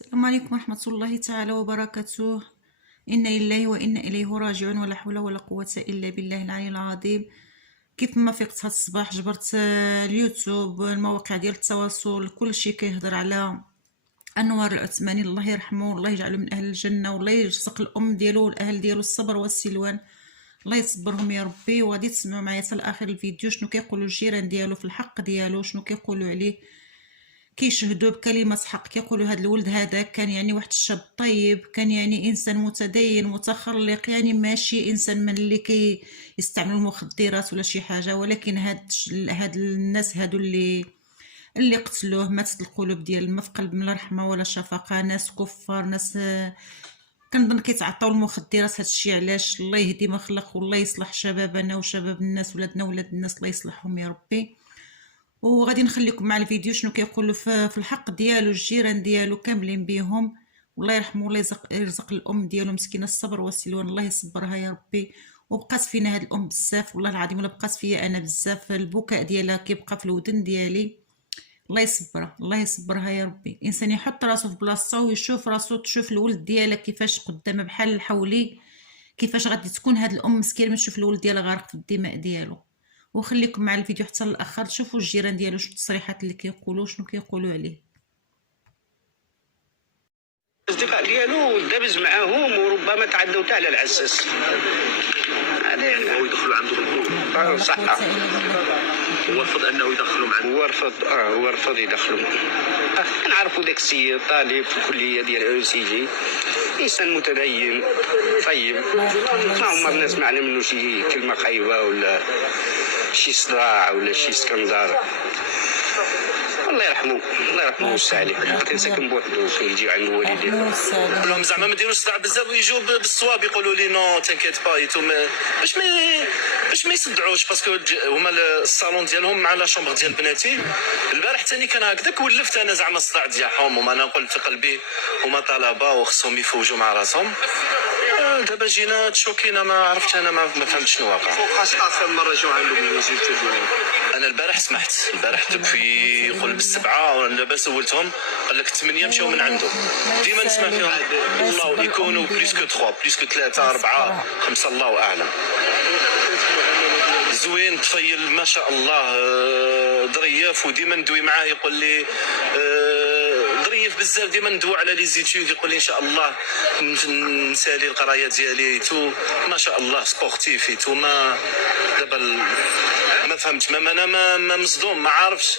السلام عليكم ورحمة الله تعالى وبركاته. إنا لله وإنا إليه راجعون، ولا حول ولا قوة إلا بالله العلي العظيم. كيف ما فقت هاد الصباح جبرت اليوتيوب، المواقع ديال التواصل، كل شيء كيهضر على أنوار العثماني، الله يرحمه والله يجعله من أهل الجنة، والله يرزق الأم ديالو والأهل ديالو الصبر والسلوان، الله يصبرهم يا ربي. وغادي تسمعوا معايا حتى لاخر الفيديو شنو كيقولوا الجيران ديالو في الحق ديالو، شنو كيقولوا عليه. كيشهدوا بكلمة حق، كيقولوا هذا الولد هذا كان يعني واحد الشاب طيب، كان يعني انسان متدين متخلق، يعني ماشي انسان من اللي يستعملوا المخدرات ولا شي حاجه. ولكن هاد الناس هادو اللي قتلوه ماتت القلوب ديال ما في قلب من الرحمه ولا شفقه، ناس كفار، ناس كنظن كيتعطاو المخدرات. هادشي علاش الله يهدي ما خلق، والله يصلح شبابنا وشباب الناس، ولادنا ولاد الناس، الله يصلحهم يا ربي. وغادي نخليكم مع الفيديو شنو كيقولوا في الحق ديالو الجيران ديالو كاملين بيهم. والله يرحمه والله يرزق الام ديالو مسكينه الصبر والسلوان، الله يصبرها يا ربي. وبقات فينا هاد الام بزاف والله العظيم، ولا بقات فيا انا بزاف، البكاء ديالها كيبقى في الودن ديالي. الله يصبرها الله يصبرها يا ربي. الانسان يحط راسو في بلاصتو ويشوف راسو، تشوف الولد ديالها كيفاش قدامها بحال الحولي، كيفاش غادي تكون هاد الام مسكينه من تشوف الولد ديالها غارق في الدماء ديالو. وخليكم مع الفيديو حتى الاخر تشوفوا الجيران ديالو شنو التصريحات اللي كيقولوا، شنو كيقولوا عليه. الاصدقاء ديالو دابز معاهم وربما تعدوا حتى على العساس. هذا هو يدخلوا عنده بالقوه. صح. هو رفض انه يدخلوا معه. هو رفض يدخلوا. كنعرفوا داك السيد طالب في الكليه ديال او سي جي، انسان متدين طيب، ما هما الناس ما على منه شي كلمه خايبه ولا شي صداع ولا شي اسكندار. الله يرحمه الله يرحمه ويوسع عليه. كان ساكن بوحدو كيجيو عند والديه كلهم زعما ما ديروش صداع بزاف ويجيو بالصواب يقولوا لي نو تنكيت با ايتو، باش ما يصدعوش، باسكو هما الصالون ديالهم مع لا شومبر ديال بناتي. البارح ثاني كان هكذاك، ولفت انا زعما الصداع ديالهم، وما انا نقول في قلبي هما طلبه وخصهم يفوجوا مع راسهم. دابا جينا تشوكينا، ما عرفت انا ما فهمتش شنو واقع. فوقاش اخر مره جاو عندهم الوزير انا البارح سمحت، البارح في يقول بالسبعه، وانا دابا سولتهم قال لك 8 مشاو من عنده. ديما نسمع فيهم الله يكونوا بليس كو 3 بليس كو 3 4 5 الله اعلم. زوين طفيل ما شاء الله، ظريف، وديما ندوي معاه يقول لي ظريف بزاف. ديما ندوي على لي زيتود يقول لي ان شاء الله نسالي القرايه ديالي تو، ما شاء الله سبورتيف تو. ما دابا ما فهمتش، ما انا ما مصدوم، ما عارفش